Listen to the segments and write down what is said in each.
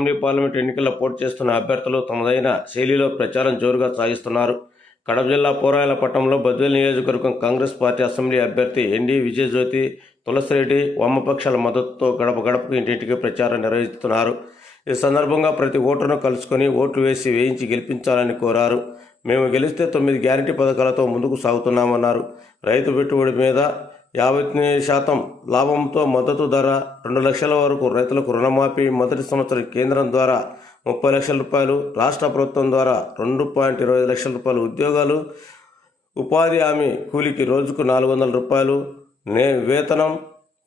Assembly parliament ఎన్నికల్లో పోటీ చేస్తున్న అభ్యర్థులు తమదైన శైలిలో ప్రచారం జోరుగా సాగిస్తున్నారు. కడప జిల్లా పోరాయల పట్టణంలో బద్వేల్ నియోజకవర్గం కాంగ్రెస్ పార్టీ అసెంబ్లీ అభ్యర్థి ఎన్డి విజయజ్యోతి తులసిరెడ్డి వామపక్షాల మద్దతుతో గడప గడపకు ఇంటింటికి ప్రచారం నిర్వహిస్తున్నారు. ఈ సందర్భంగా ప్రతి ఓటరును కలుసుకొని ఓట్లు వేసి వేయించి గెలిపించాలని కోరారు. మేము గెలిస్తే తొమ్మిది గ్యారంటీ పథకాలతో ముందుకు సాగుతున్నామన్నారు. రైతు పెట్టుబడి మీద యాభై తొమ్మిది శాతం లాభంతో మద్దతు ధర రెండు లక్షల వరకు రైతులకు రుణమాఫీ మొదటి సంవత్సరం కేంద్రం ద్వారా ముప్పై లక్షల రూపాయలు రాష్ట్ర ప్రభుత్వం ద్వారా రెండు పాయింట్ ఇరవై లక్షల రూపాయలు ఉద్యోగాలు ఉపాధి హామీ కూలికి రోజుకు నాలుగు వందల రూపాయలు నే వేతనం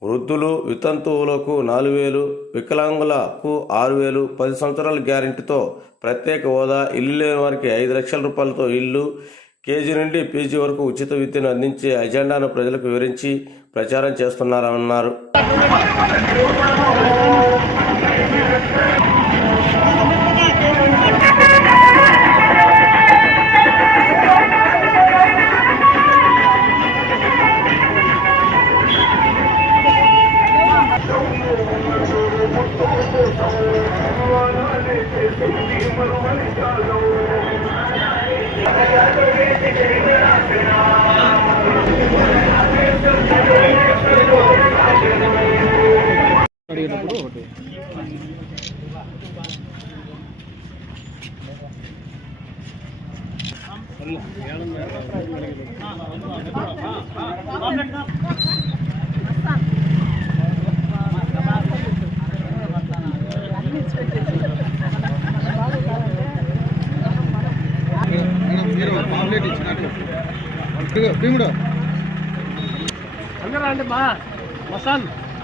వృద్ధులు వితంతువులకు నాలుగు వేలు వికలాంగులకు ఆరు వేలు పది సంవత్సరాల గ్యారెంటీతో ప్రత్యేక హోదా ఇల్లు లేని వారికి ఐదు లక్షల రూపాయలతో ఇల్లు కేజీ నుండి పీజీ వరకు ఉచిత విద్యను అందించే అజెండాను ప్రజలకు వివరించి ప్రచారం చేస్తున్నారన్నారు. అడిగినప్పుడు ఒకటి భీముడు అందరూ అండి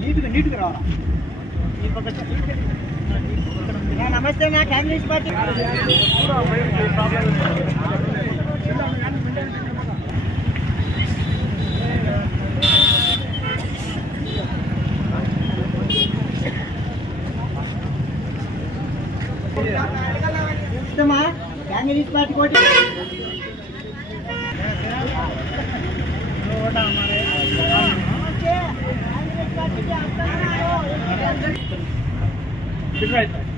నీట్గా నీట్గా రావాలా నమస్తే నా కాంగ్రెస్ పార్టీ ఇష్టమా కాంగ్రెస్ పార్టీ కోటి છોટા અમારે. કેટલા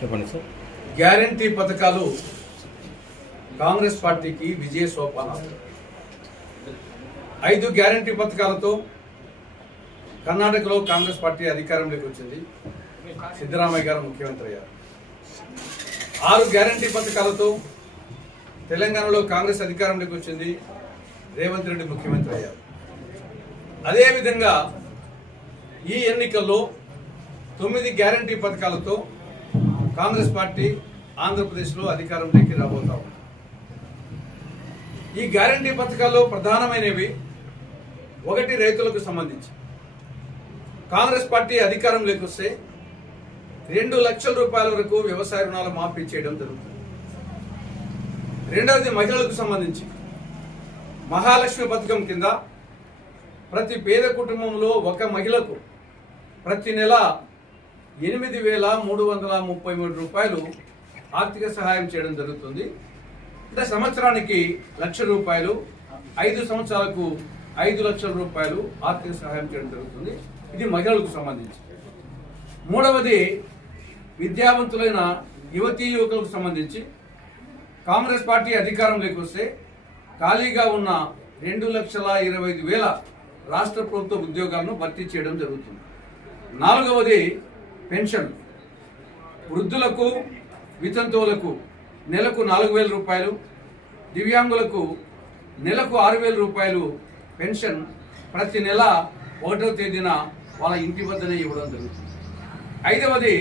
చెప్పండి సార్ గ్యారంటీ పథకాలు కాంగ్రెస్ పార్టీకి విజయ సోపానాలు ఐదు గ్యారంటీ పథకాలతో కర్ణాటకలో కాంగ్రెస్ పార్టీ అధికారంలోకి వచ్చింది. సిద్ధరామయ్య గారు ముఖ్యమంత్రి అయ్యారు. ఆరు గ్యారంటీ పథకాలతో తెలంగాణలో కాంగ్రెస్ అధికారంలోకి వచ్చింది. రేవంత్ రెడ్డి ముఖ్యమంత్రి అయ్యారు. అదేవిధంగా ఈ ఎన్నికల్లో తొమ్మిది గ్యారంటీ పథకాలతో కాంగ్రెస్ పార్టీ ఆంధ్రప్రదేశ్లో అధికారంలోకి రాబోతా ఉంది. ఈ గ్యారంటీ పథకాల్లో ప్రధానమైనవి ఒకటి రైతులకు సంబంధించి. కాంగ్రెస్ పార్టీ అధికారంలోకి వస్తే రెండు లక్షల రూపాయల వరకు వ్యవసాయ రుణాలు మాఫీ చేయడం జరుగుతుంది. రెండవది మహిళలకు సంబంధించి. మహాలక్ష్మి పథకం కింద ప్రతి పేద కుటుంబంలో ఒక మహిళకు ప్రతి నెల ఎనిమిది వేల మూడు వందల ముప్పై మూడు రూపాయలు ఆర్థిక సహాయం చేయడం జరుగుతుంది. అంటే సంవత్సరానికి లక్ష రూపాయలు ఐదు సంవత్సరాలకు ఐదు లక్షల రూపాయలు ఆర్థిక సహాయం చేయడం జరుగుతుంది. ఇది మహిళలకు సంబంధించి. మూడవది విద్యావంతులైన యువతీ యువకులకు సంబంధించి. కాంగ్రెస్ పార్టీ అధికారంలోకి వస్తే ఖాళీగా ఉన్న రెండు లక్షల ఇరవై ఐదు వేల రాష్ట్ర ప్రభుత్వ ఉద్యోగాలను భర్తీ చేయడం జరుగుతుంది. నాలుగవది పెన్షన్ వృద్ధులకు వితంతువులకు నెలకు నాలుగు వేల రూపాయలు దివ్యాంగులకు నెలకు ఆరు వేల రూపాయలు పెన్షన్ ప్రతి నెల ఒకటో తేదీన వాళ్ళ ఇంటి వద్దనే ఇవ్వడం జరుగుతుంది. ఐదవది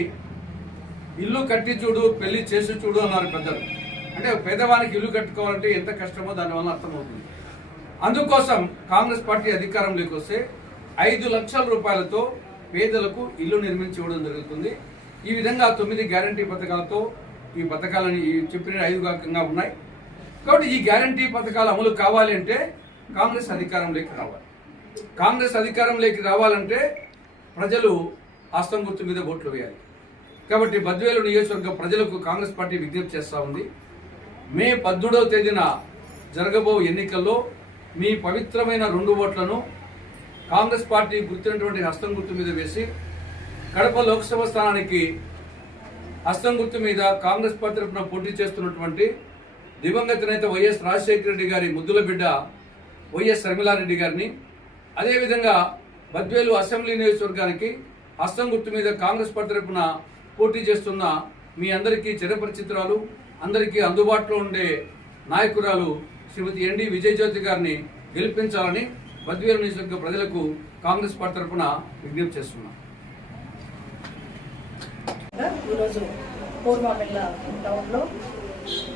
ఇల్లు కట్టి చూడు పెళ్ళి చేసి చూడు అన్నారు పెద్దలు. అంటే పేదవానికి ఇల్లు కట్టుకోవాలంటే ఎంత కష్టమో దానివల్ల అర్థమవుతుంది. అందుకోసం కాంగ్రెస్ పార్టీ అధికారంలోకి వస్తే ఐదు లక్షల రూపాయలతో పేదలకు ఇల్లు నిర్మించి ఇవ్వడం జరుగుతుంది. ఈ విధంగా తొమ్మిది గ్యారంటీ పథకాలతో ఈ పథకాలని చెప్పిన ఐదు కాకంగా ఉన్నాయి. కాబట్టి ఈ గ్యారంటీ పథకాలు అమలు కావాలి అంటే కాంగ్రెస్ అధికారంలోకి రావాలి. కాంగ్రెస్ అధికారంలోకి రావాలంటే ప్రజలు హస్తం గుర్తు మీద ఓట్లు వేయాలి. కాబట్టి బద్వేలు నియోజకవర్గ ప్రజలకు కాంగ్రెస్ పార్టీ విజ్ఞప్తి చేస్తూ ఉంది. మే పద్మూడవ తేదీన జరగబో ఎన్నికల్లో మీ పవిత్రమైన రెండు ఓట్లను కాంగ్రెస్ పార్టీ గుర్తున్నటువంటి హస్తం గుర్తు మీద వేసి కడప లోక్సభ స్థానానికి హస్తం గుర్తు మీద కాంగ్రెస్ పార్టీ తరఫున పోటీ చేస్తున్నటువంటి దివంగత నేత వైఎస్ రాజశేఖర రెడ్డి గారి ముద్దుల బిడ్డ వైఎస్ శర్మిలారెడ్డి గారిని అదేవిధంగా బద్వేలు అసెంబ్లీ నియోజకవర్గానికి హస్తం గుర్తు మీద కాంగ్రెస్ పార్టీ తరఫున పోటీ చేస్తున్న మీ అందరికీ చిరపరిచితురాలు అందరికీ అందుబాటులో ఉండే నాయకురాలు శ్రీమతి ఎన్డి విజయజ్యోతి గారిని గెలిపించాలని బద్వేలు నియోజకవర్గ ప్రజలకు కాంగ్రెస్ పార్టీ తరఫున విజ్ఞప్తి చేస్తున్నాం. ఈరోజు పూర్వమిల్ల టౌన్లో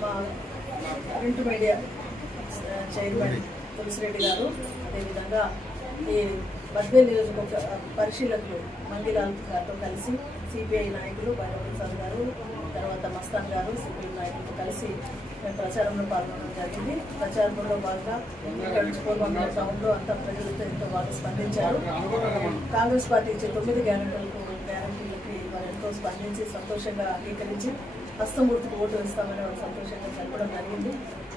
మా ప్రింట్ మీడియా చైర్మన్ తులసిరెడ్డి గారు అదేవిధంగా ఈ బద్వేల్ నియోజకవర్గ పరిశీలకులు మంగిలాల్ కలిసి సిపిఐ నాయకులు భైరవప్రసాద్ గారు తర్వాత మస్తాన్ గారు సుప్రీం నాయకులతో కలిసి మేము ప్రచారంలో పాల్గొనడం జరిగింది. ప్రచారంలో భాగంగా ఇక్కడ టౌన్లో అంతా ప్రజలతో ఎంతో బాగా స్పందించారు. కాంగ్రెస్ పార్టీ ఇచ్చే తొమ్మిది గ్యారెంటీలకు గ్యారెంటీలకి వారు ఎంతో స్పందించి సంతోషంగా అంగీకరించి హస్తం గుర్తుకు ఓటు వేస్తామని వాళ్ళు సంతోషంగా చెప్పడం జరిగింది.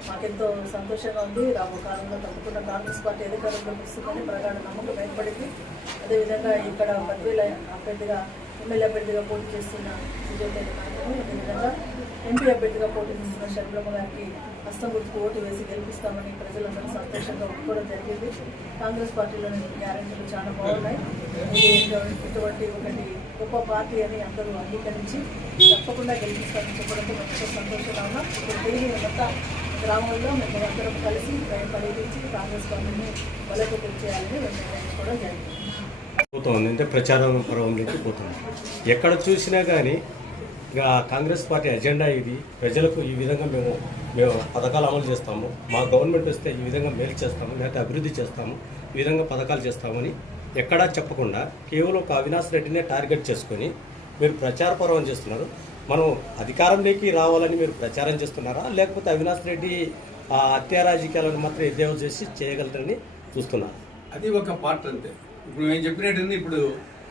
మాకెంతో సంతోషంగా ఉంది. రాబో కాలంలో తప్పకుండా కాంగ్రెస్ పార్టీ అధికారంలోకి వస్తుందని ప్రగాఢ నమ్మకం ఏర్పడింది. అదేవిధంగా ఇక్కడ బద్వేల అభ్యర్థిగా ఎమ్మెల్యే అభ్యర్థిగా పోటీ చేస్తున్న విజయపేట నాయకులు అదేవిధంగా ఎంపీ అభ్యర్థిగా పోటీ చేస్తున్న శర్మలమ్మ గారికి హస్తం గుర్తుకు ఓటు వేసి గెలిపిస్తామని ప్రజలందరూ సంతోషంగా ఒప్పుకోవడం జరిగింది. కాంగ్రెస్ పార్టీలోని గ్యారెంటీలు చాలా బాగున్నాయి. ఇటువంటి ఒకటి గొప్ప పార్టీ అని అందరూ అంగీకరించి తప్పకుండా గెలిపిస్తామని చెప్పడంతో మంచిగా సంతోషంగా ఉన్నాం. ఇప్పుడు తిరిగి మొత్తం గ్రామంలో మేము అందరం కలిసి మేము పర్యటించి కాంగ్రెస్ పార్టీని బలోపేతం చేయాలని మేము నిర్ణయించుకోవడం జరిగింది. పోతుంది అంటే ప్రచారం పర్వంలోకి పోతుంది ఎక్కడ చూసినా కానీ కాంగ్రెస్ పార్టీ ఎజెండా ఇది. ప్రజలకు ఈ విధంగా మేము మేము పథకాలు అమలు చేస్తాము. మా గవర్నమెంట్ వస్తే ఈ విధంగా మేలు చేస్తాము లేకపోతే అభివృద్ధి చేస్తాము ఈ విధంగా పథకాలు చేస్తామని ఎక్కడా చెప్పకుండా కేవలం ఒక అవినాష్ రెడ్డినే టార్గెట్ చేసుకొని మీరు ప్రచార పర్వం చేస్తున్నారు. మనం అధికారంలోకి రావాలని మీరు ప్రచారం చేస్తున్నారా? లేకపోతే అవినాష్ రెడ్డి ఆ హత్యా రాజకీయాలను మాత్రం ఎద్దేవా చేసి చేయగలరని చూస్తున్నారు. అది ఒక పార్ట్ అంతే. ఇప్పుడు మేము చెప్పినట్టు ఇప్పుడు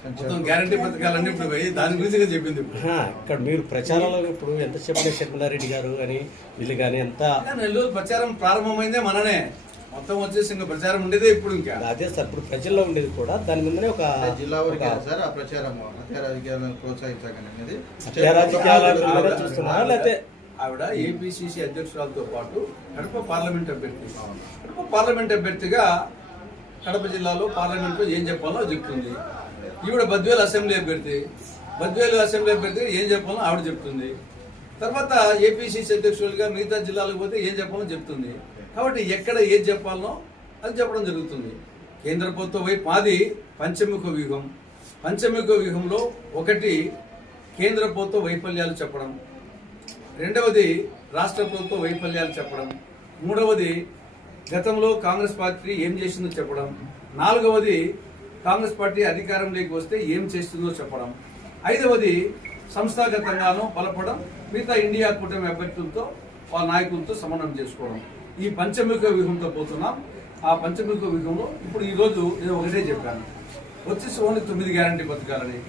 మొత్తం గ్యారంటీ పథకాలన్నీ ఇప్పుడు పోయి దాని గురించి చెప్పింది ఇక్కడ మీరు ప్రచారంలో ఇప్పుడు ఎంత చెప్పిన శర్మిలారెడ్డి గారు కానీ వీళ్ళు కానీ ఎంత? నెల్లూరు ప్రచారం ప్రారంభమైందే మననే. మొత్తం వచ్చేసి ఇంకా ప్రచారం ఉండేదే ఇప్పుడు ఇంకా. అదే సార్ ఇప్పుడు ప్రజల్లో ఉండేది కూడా. దాని ముందరే ఒక జిల్లా వరకే సార్ ఆ ప్రచారం రాజకీయాలను మీరే చూస్తున్నారా? లేకపోతే ఆవిడ ఏపీసీసీ అధ్యక్షురాలతో పాటు కడప పార్లమెంట్ అభ్యర్థి. కడప పార్లమెంట్ అభ్యర్థిగా కడప జిల్లాలో పార్లమెంట్లో ఏం చెప్పాలో చెప్తుంది. ఈవిడ బద్వేలు అసెంబ్లీ అభ్యర్థి బద్వేలు అసెంబ్లీ అభ్యర్థి ఏం చెప్పాలో ఆవిడ చెప్తుంది. తర్వాత ఏపీసీసీ అధ్యక్షులుగా మిగతా జిల్లాలకు పోతే ఏం చెప్పాలో చెప్తుంది. కాబట్టి ఎక్కడ ఏది చెప్పాలనో అది చెప్పడం జరుగుతుంది. కేంద్ర ప్రభుత్వం వైపు మాది పంచముఖ వ్యూహం. పంచముఖ వ్యూహంలో ఒకటి కేంద్ర ప్రభుత్వ వైఫల్యాలు చెప్పడం. రెండవది రాష్ట్ర ప్రభుత్వ వైఫల్యాలు చెప్పడం. మూడవది గతంలో కాంగ్రెస్ పార్టీ ఏం చేసిందో చెప్పడం. నాలుగవది కాంగ్రెస్ పార్టీ అధికారంలోకి వస్తే ఏం చేస్తుందో చెప్పడం. ఐదవది సంస్థాగతంగానూ బలపడం మిగతా ఇండియా కూటమి అభ్యర్థులతో వాళ్ళ నాయకులతో సమన్వయం చేసుకోవడం. ఈ పంచముఖ వ్యూహంతో పోతున్నాం. ఆ పంచముఖ వ్యూహంలో ఇప్పుడు ఈరోజు నేను ఒకటే చెప్పాను. వచ్చేసి ఓన్లీ తొమ్మిది గ్యారంటీ పథకాలని.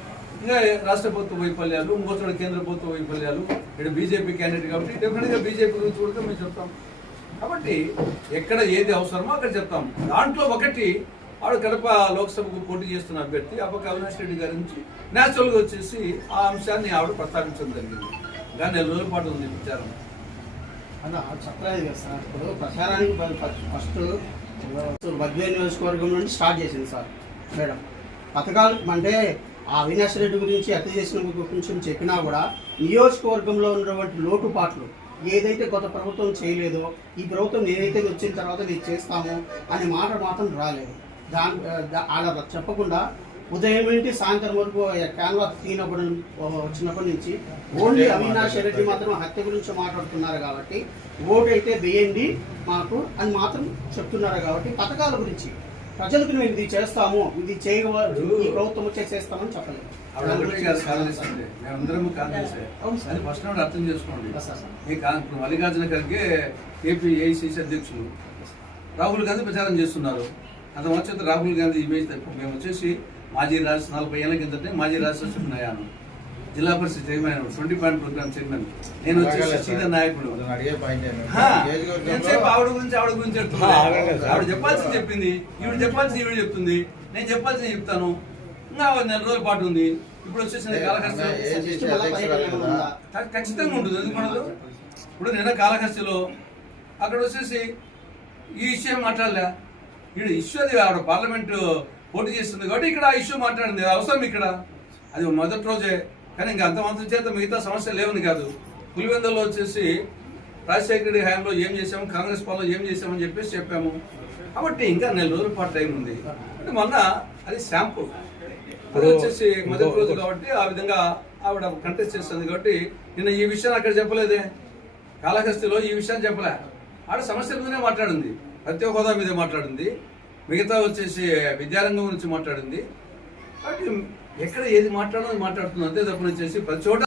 ఇంకా రాష్ట్ర ప్రభుత్వ వైఫల్యాలు ఇంకోసారి కేంద్ర ప్రభుత్వ వైఫల్యాలు ఇక్కడ బీజేపీ క్యాండిడేట్ కాబట్టి డెఫినెట్గా బీజేపీ గురించి కూడా మేము చెప్తాం. కాబట్టి ఎక్కడ ఏది అవసరమో అక్కడ చెప్తాం. దాంట్లో ఒకటి ఆవిడ కడప లోక్సభకు పోటీ చేస్తున్న అభ్యర్థి అప్పక అవినాష్ రెడ్డి గారి నుంచి న్యాచురల్గా వచ్చేసి ఆ అంశాన్ని ఆవిడ ప్రస్తావించడం జరిగింది. కానీ నెల రోజుల పాటు ఉంది విచారం అన్న చెప్పలేదు కదా సార్. ఇప్పుడు ప్రచారానికి ఫస్ట్ బద్వే నియోజకవర్గం నుండి స్టార్ట్ చేసింది సార్ మేడం. పథకాలు అంటే ఆ అవినాష్ రెడ్డి గురించి ఎట్ట చేసిన గురించి చెప్పినా కూడా నియోజకవర్గంలో ఉన్నటువంటి లోటుపాట్లు ఏదైతే కొత్త ప్రభుత్వం చేయలేదో ఈ ప్రభుత్వం ఏదైతే వచ్చిన తర్వాత ఇది చేస్తామో అనే మాట మాత్రం రాలేదు. దాని అలా చెప్పకుండా ఉదయం నుండి సాయంత్రం వరకు క్యాన్వాస్ తీనప్పుడు వచ్చినప్పటి నుంచి ఓన్లీ అవినాష్ రెడ్డి మాత్రం హత్య గురించి మాట్లాడుతున్నారు కాబట్టి ఓటు అయితే వేయండి మాకు అని మాత్రం చెప్తున్నారు కాబట్టి పథకాల గురించి ప్రజలకు మేము ఇది చేస్తాము ఇది చేయగలరు ఈ ప్రభుత్వం వచ్చే చేస్తామని చెప్పలేదు. మేమందరం. అది ఫస్ట్ నుండి అర్థం చేసుకోండి. ఇప్పుడు మల్లికార్జున ఖర్గే ఏపీ ఏఐసిసి అధ్యక్షులు. రాహుల్ గాంధీ ప్రచారం చేస్తున్నారు. అంత వచ్చేది రాహుల్ గాంధీ ఇమేజ్ తక్కువ మేము వచ్చేసి మాజీ రాష్ట్ర నలభై ఏళ్ళ కిందటే మాజీ రాష్ట్ర అయ్యాను. Zilla Parishad chairman twenty point programme chairman. నేను వచ్చేసి సీనియర్ నాయకుడు. ఎంతసేపు ఆవిడ గురించి ఆవిడ గురించి చెప్తున్నా. ఆవిడ చెప్పాల్సింది చెప్పింది. ఈవిడ చెప్పాల్సింది ఈవిడ చెప్తుంది. నేను చెప్పాల్సింది చెప్తాను. ఇంకా నెల రోజుల పాటు ఉంది. ఇప్పుడు వచ్చేసిన ఖ- ఖచ్చితంగా ఉంటుంది. ఎందుకు ఇప్పుడు నిన్న కాళహస్తిలో అక్కడ వచ్చేసి ఈ విషయం మాట్లాడలే. ఇక్కడ ఇష్యూ అది ఆవిడ పార్లమెంట్ పోటీ చేస్తుంది కాబట్టి ఇక్కడ ఆ ఇష్యూ మాట్లాడింది. అవసరం ఇక్కడ. అది మొదటి రోజే. కానీ ఇంకా అంత మాత్రం చేత మిగతా సమస్యలు లేవని కాదు. పులివెందులో వచ్చేసి రాజశేఖర రెడ్డి హయాంలో ఏం చేసాము కాంగ్రెస్ పాలన ఏం చేసామని చెప్పేసి చెప్పాము. కాబట్టి ఇంకా నెల రోజుల పాటు టైం ఉంది. అంటే మొన్న అది శాంపుల్ అది వచ్చేసి మొదటి రోజు కాబట్టి ఆ విధంగా ఆవిడ కంటెస్ట్ చేస్తుంది కాబట్టి నిన్న ఈ విషయాన్ని అక్కడ చెప్పలేదే. కాళహస్తిలో ఈ విషయాన్ని చెప్పలే. ఆడ సమస్యల మీదనే మాట్లాడింది. ప్రత్యేక హోదా మీద మాట్లాడింది. మిగతా వచ్చేసి విద్యారంగం గురించి మాట్లాడింది. కాబట్టి ఎక్కడ ఏది మాట్లాడాలని మాట్లాడుతుంది. అంతే తప్పని ప్రతి చోట